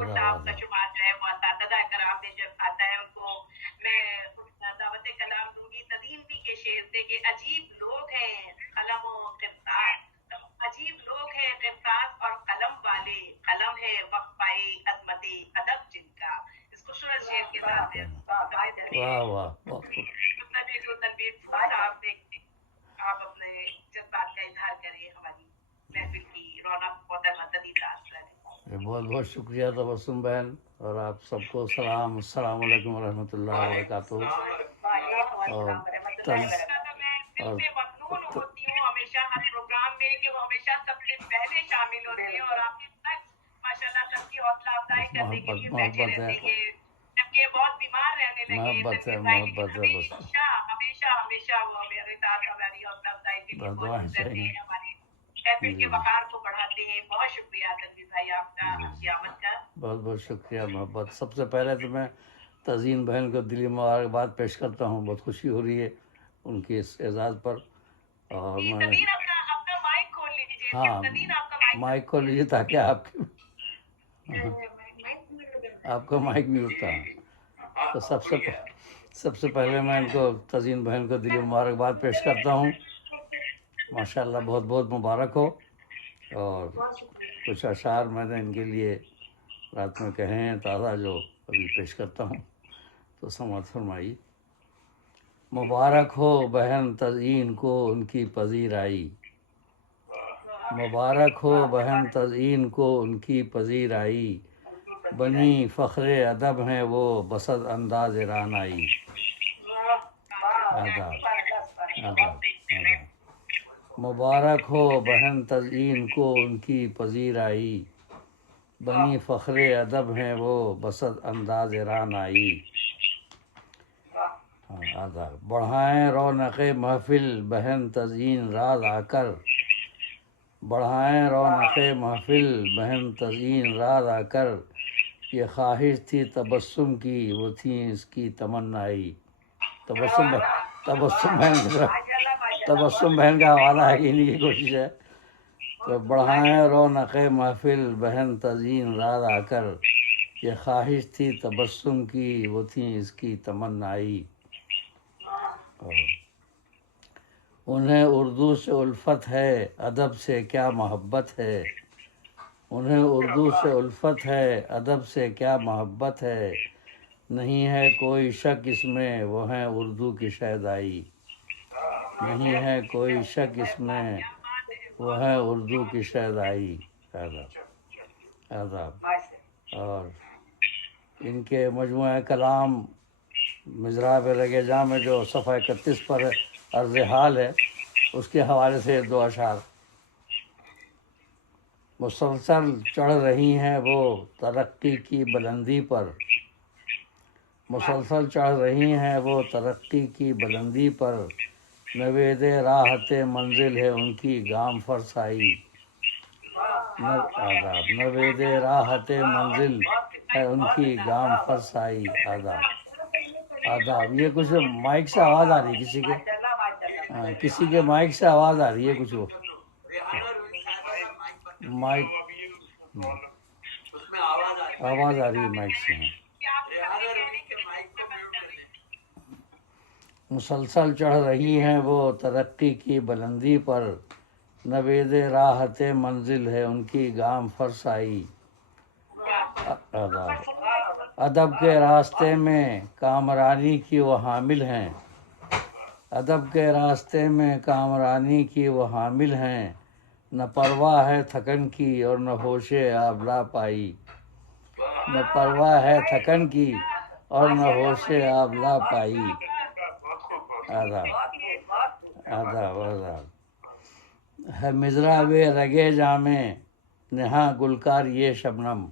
الٹا آپ کا شمار جو ہے وہ اساتذہ کرام نے جب آتا ہے ان کو میں دعوت کلام دوں گی. تدین بھی کے شعر سے کہ عجیب لوگ ہیں قلم و قرطاس، عجیب لوگ ہیں قرطاس اور قلم والے، قلم ہے وقفہ عظمت ادب جن کا. اس خوبصورت شعر کے ساتھ واہ واہ بہت خوب. تنویر پھول آپ دیکھتے آپ اپنے جذبات کا اظہار کریں، ہماری محفل کی رونق محترمہ تدین راست رہے. بہت بہت شکریہ تبسم بہن، اور آپ سب کو سلام، السلام علیکم ورحمۃ اللہ وبرکاتہ. اور میں دل سے ممنون ہوتی ہوں ہمیشہ ہر پروگرام میں کہ وہ ہمیشہ سب سے پہلے شامل ہوتے ہیں اور آخر تک ماشاء اللہ سب کی حوصلہ افزائی کرنے کے لیے بیٹھے محبت ہے، رہتے ہیں. جبکہ بہت بیمار رہنے لگے محبت ہے، تنویر بھائی، لیکن محبت ہے، بس ہمیشہ ہمیشہ ہمشہ وہ ہمارے ساتھ ہماری حوصلہ افزائی کے لیے دعائیں موجود رہتے چاہیے. ہیں، ہماری محفل جی کے وقار کو بڑھاتے ہیں. بہت شکریہ تنویر بھائی آپ کا، جی آپ کی آمد کا. بہت بہت شکریہ محبت. سب سے پہلے تو میں تزین بہن کو دلی مبارکباد پیش کرتا ہوں. بہت خوشی ہو رہی ہے ان کی اس اعزاز پر. اور جی میں تنویر اپنا مائک کھول لیجیے. ہاں تنویر آپ کا مائک کھول لیجیے تاکہ آپ کا مائک میوٹ تھا. تو سب سے پہلے میں ان کو تزین بہن کو دلی مبارکباد پیش کرتا ہوں. ماشاء اللہ بہت بہت مبارک ہو. اور کچھ اشعار میں نے ان کے لیے رات میں کہے ہیں تازہ، جو ابھی پیش کرتا ہوں، تو سماعت فرمائی. مبارک ہو بہن تزئین کو ان کی پذیرائی، مبارک ہو بہن تزئین کو ان کی پذیرائی، بنی فخر ادب ہیں وہ بسط انداز رعنائی. آداب آداب آداب. مبارک ہو بہن تزئین کو ان کی پذیرائی، بنی فخر ادب ہیں وہ بسط انداز رعنائی. آداب. بڑھائیں رونق محفل بہن تزئین راز آ کر، بڑھائیں رونق محفل بہن تزئین راز آ کر، یہ خواہش تھی تبسم کی وہ تھی اس کی تمنائی. تبسم بہن کا حوالہ ہے، انہیں کی کوشش ہے. تو بڑھائیں رونق محفل بہن تزئین راز آ کر، یہ خواہش تھی تبسم کی وہ تھی اس کی تمنائی. انہیں اردو سے الفت ہے ادب سے کیا محبت ہے، انہیں اردو سے الفت ہے ادب سے کیا محبت ہے، نہیں ہے کوئی شک اس میں وہ ہیں اردو کی شیدائی. نہیں ہے کوئی شک اس میں وہ ہے اردو کی شیدائی. آداب آداب. اور ان کے مجموعہ کلام مضراب رگ جاں میں جو صفحہ 31 پر عرض حال ہے، اس کے حوالے سے دو اشعار. مسلسل چڑھ رہی ہیں وہ ترقی کی بلندی پر، مسلسل چڑھ رہی ہیں وہ ترقی کی بلندی پر، نوید راحت منزل ہے ان کی گام فرسائی. آداب. نوید راحت منزل ہے ان کی گام فرسائی. آداب آداب. یہ کچھ مائک سے آواز آ رہی ہے کسی کے مائک سے آواز آ رہی ہے کچھ. وہ مائک آواز آ رہی ہے مائک سے. مسلسل چڑھ رہی ہیں وہ ترقی کی بلندی پر، نوید راحت منزل ہے ان کی گام فرسائی. آداب. ادب کے راستے میں کامرانی کی وہ حامل ہیں، ادب کے راستے میں کامرانی کی وہ حامل ہیں، نہ پرواہ ہے تھکن کی اور نہ ہوش آبلا پائی. نہ پرواہ ہے تھکن کی اور نہ ہوش آبلا پائی. آداب آداب آداب. ہے مضراب رگے جامیں نہاں گلکار یہ شبنم.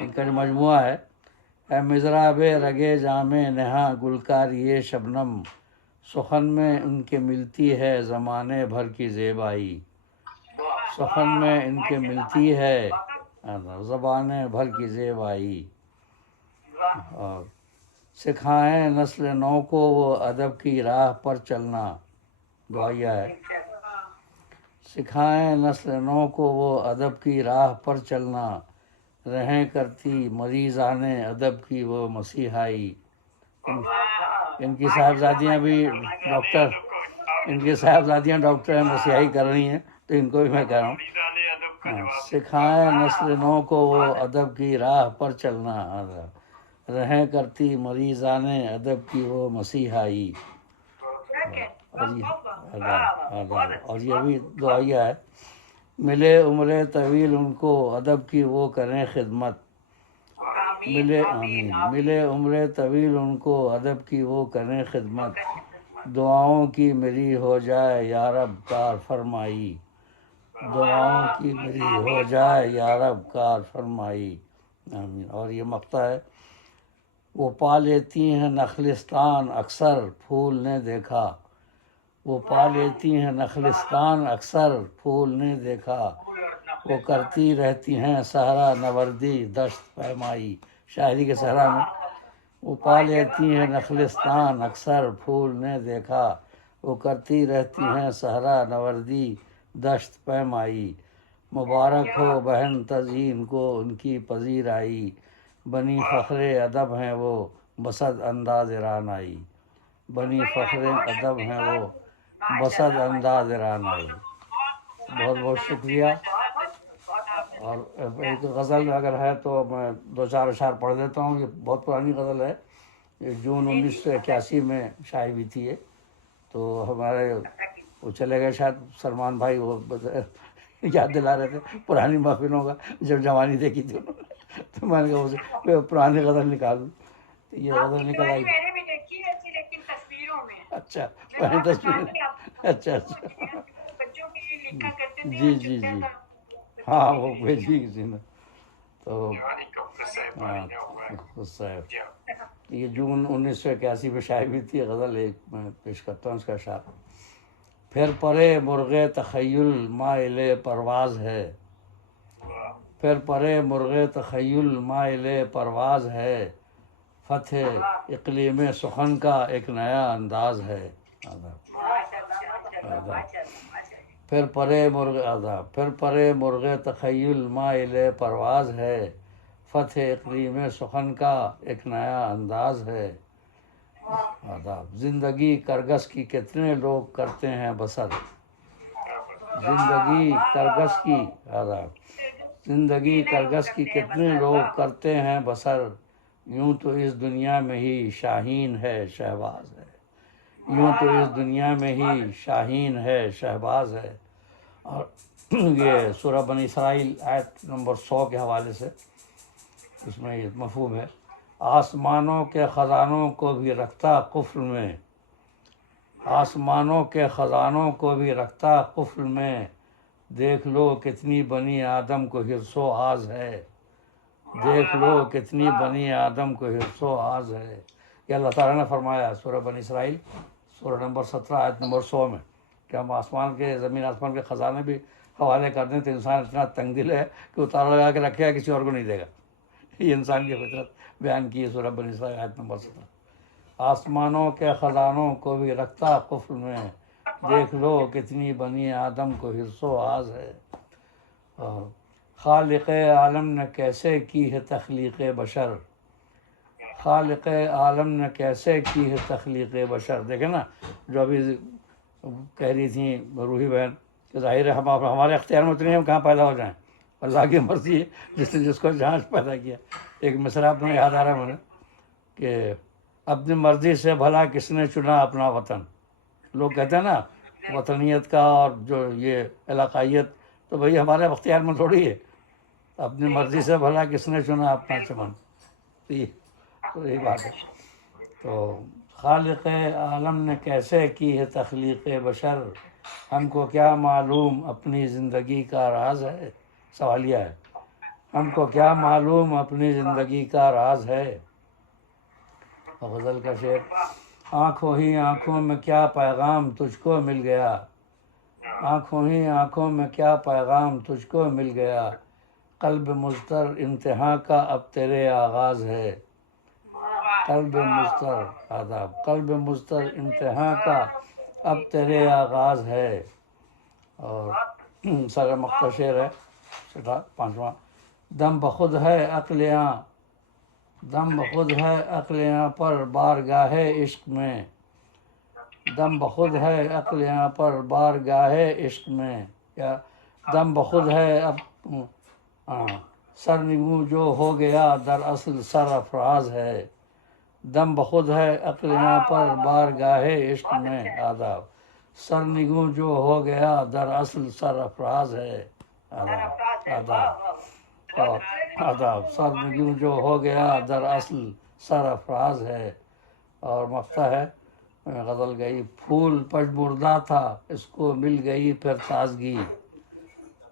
ان کا جو مجموعہ ہے مضراب رگے جامیں نہاں گلکار یہ شبنم، سخن میں ان کے ملتی ہے زمانے بھر کی زیبائی. سخن میں ان کے ملتی ہے زبانے بھر کی زیبائی. اور سکھائیں نسل نو کو وہ ادب کی راہ پر چلنا. دعائیہ ہے. سکھائیں نسل نو کو وہ ادب کی راہ پر چلنا، رہیں کرتی مریضان ادب کی وہ مسیحائی. ان کی صاحبزادیاں بھی ڈاکٹر، ان کی صاحبزادیاں ڈاکٹر ہیں، مسیحائی کر رہی ہیں، تو ان کو بھی میں کہہ رہا ہوں سکھائیں نسل نو کو وہ ادب کی راہ پر چلنا. رہیں کرتی مریضان ادب کی وہ مسیحائی. اور یہ بھی دعائیہ ہے. ملے عمر طویل ان کو ادب کی وہ کریں خدمت. ملے عمر طویل ان کو ادب کی وہ کریں خدمت. دعاؤں کی میری ہو جائے یا رب کار فرمائی. دعاؤں کی میری ہو جائے یا رب کار فرمائی. آمین. اور یہ مقطع ہے. وہ پا لیتی ہیں نخلستان اکثر پھول نے دیکھا. وہ پا لیتی ہیں نخلستان اکثر پھول نے دیکھا. وہ کرتی رہتی ہیں صحرا نوردی دشت پیمائی. شاعری کے صحرا میں وہ پا لیتی ہیں نخلستان اکثر پھول نے دیکھا. وہ کرتی رہتی ہیں صحرا نوردی دشت پیمائی. مبارک ہو بہن تزئین کو ان کی پذیرائی. بنی فخر ادب ہیں وہ بسد انداز رانائی. بنی فخر ادب ہیں وہ بسد انداز رانائی. بہت بہت شکریہ. اور ایک غزل اگر ہے تو میں 2-4 اشعار پڑھ دیتا ہوں. یہ بہت پرانی غزل ہے، یہ جون 1981 میں شائع ہوئی تھی یہ. تو ہمارے وہ چلے گئے شاید سلمان بھائی، وہ یاد دلا رہے تھے پرانی محفلوں کا جب جوانی دیکھی تھی انہوں نے. تو میں نے کہا اسے پرانی غزل نکالوں، تو یہ غزل نکل آئی. اچھا پرانی تصویریں. اچھا اچھا. جی ہاں وہ بھیجی کسی نے. تو ہاں صاحب یہ جون 1981 میں شائع ہوئی تھی غزل. ایک میں پیش کرتا ہوں اس کا اشعار. پھر پرے مرغ تخیل مائل پرواز ہے. پھر پرے مرغ تخیل مائل پرواز ہے. فتح اقلیم سخن کا ایک نیا انداز ہے. پھر پرے مرغ تخیل مائل پرواز ہے. فتح اقلیم سخن کا ایک نیا انداز ہے. زندگی کرگس کی کتنے لوگ کرتے ہیں بسر. زندگی کرگس کی کتنے لوگ کرتے ہیں بسر. یوں تو اس دنیا میں ہی شاہین ہے شہباز ہے. یوں تو اس دنیا میں ہی شاہین ہے شہباز ہے. اور یہ سورہ بنی اسرائیل آیت نمبر 100 کے حوالے سے اس میں یہ مفہوم ہے. آسمانوں کے خزانوں کو بھی رکھتا قفل میں. آسمانوں کے خزانوں کو بھی رکھتا قفل میں. دیکھ لو کتنی بنی آدم کو حرص و آز ہے. دیکھ لو کتنی بنی آدم کو حرص و آز ہے. یہ اللہ تعالیٰ نے فرمایا سورہ بنی اسرائیل سورہ نمبر 17 آیت نمبر 100 میں کہ ہم آسمان کے زمین آسمان کے خزانے بھی حوالے کر دیں تو انسان اتنا تنگ دل ہے کہ وہ تالا لگا کے رکھے گا، کسی اور کو نہیں دے گا. یہ انسان کی فطرت بیان کی ہے سورہ بنی اسرائیل آیت نمبر 17. آسمانوں کے خزانوں کو بھی رکھتا قفل میں. دیکھ لو کتنی بنی آدم کو حرص و آز ہے. اور خالق عالم نے کیسے کی ہے تخلیق بشر. خالق عالم نے کیسے کی ہے تخلیق بشر. دیکھیں نا جو ابھی کہہ رہی تھیں روحی بہن کہ ظاہر ہے ہمارے اختیار میں اتنے ہم کہاں پیدا ہو جائیں، اللہ کی مرضی ہے جس نے جس کو جہاں پیدا کیا. ایک مصرع اپنا یاد آ رہا ہے مجھے کہ اپنی مرضی سے بھلا کس نے چنا اپنا وطن. لوگ کہتے ہیں نا وطنیت کا اور جو یہ علاقائیت، تو بھئی ہمارے اختیار میں تھوڑی ہے. اپنی مرضی سے بھلا کس نے چنا اپنا چمن. تو یہی بات ہے. تو خالق عالم نے کیسے کی ہے تخلیق بشر. ہم کو کیا معلوم اپنی زندگی کا راز ہے. سوالیہ ہے. ہم کو کیا معلوم اپنی زندگی کا راز ہے. غزل کا شعر. آنکھوں ہی آنکھوں میں کیا پیغام تجھ کو مل گیا. آنکھوں ہی آنکھوں میں کیا پیغام تجھ کو مل گیا. قلب مضطر امتحاں کا اب تیرے آغاز ہے. قلب مضطر امتحاں کا اب تیرے آغاز ہے. اور سارا مختصر ہے 5واں. دم بخود ہے عقلیاں، دم بخود ہے عقلیاں پر بارگاہ عشق میں، دم بخود ہے عقلیاں پر بارگاہ عشق میں، یا دم بخود ہے سرنگوں جو ہو گیا در اصل سر افراز ہے، دم بخود ہے عقلیاں پر بارگاہ عشق میں، آداب سرنگوں جو ہو گیا در اصل سر افراز ہے، آداب آداب اور آداب سرنگوں جو ہو گیا در اصل سر افراز ہے۔ اور مقطع ہے، غزل گئی، پھول پج مردہ تھا اس کو مل گئی پھر تازگی،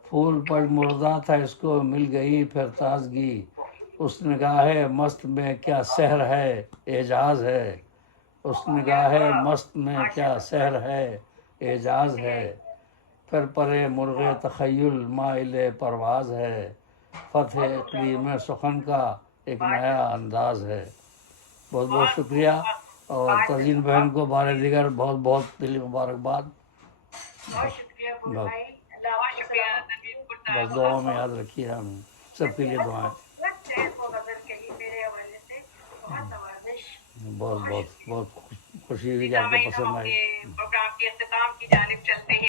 پھول پج مردہ تھا اس کو مل گئی پھر تازگی، اس نگاہ مست میں کیا سحر ہے اعجاز ہے، اس نگاہ مست میں کیا سحر ہے اعجاز ہے، پھر پرے مرغ تخیل مائل پرواز ہے، فتح اقلیم سخن کا ایک نیا انداز ہے۔ بہت بہت شکریہ، اور تزین بہن کو بار دیگر بہت بہت دلی مبارکباد۔ بہت شکریہ بھول بس بھائی، اللہ آپ کو سلامت رکھے۔ بس دعاؤں میں یاد رکھیے، ہم سب کے لیے دعائیں۔ غزل کہی میرے حوالے سے، بہت نوازش، بہت بہت بہت شکریہ۔ بہت خوشی ہوئی کہ آپ کو پسند آئی۔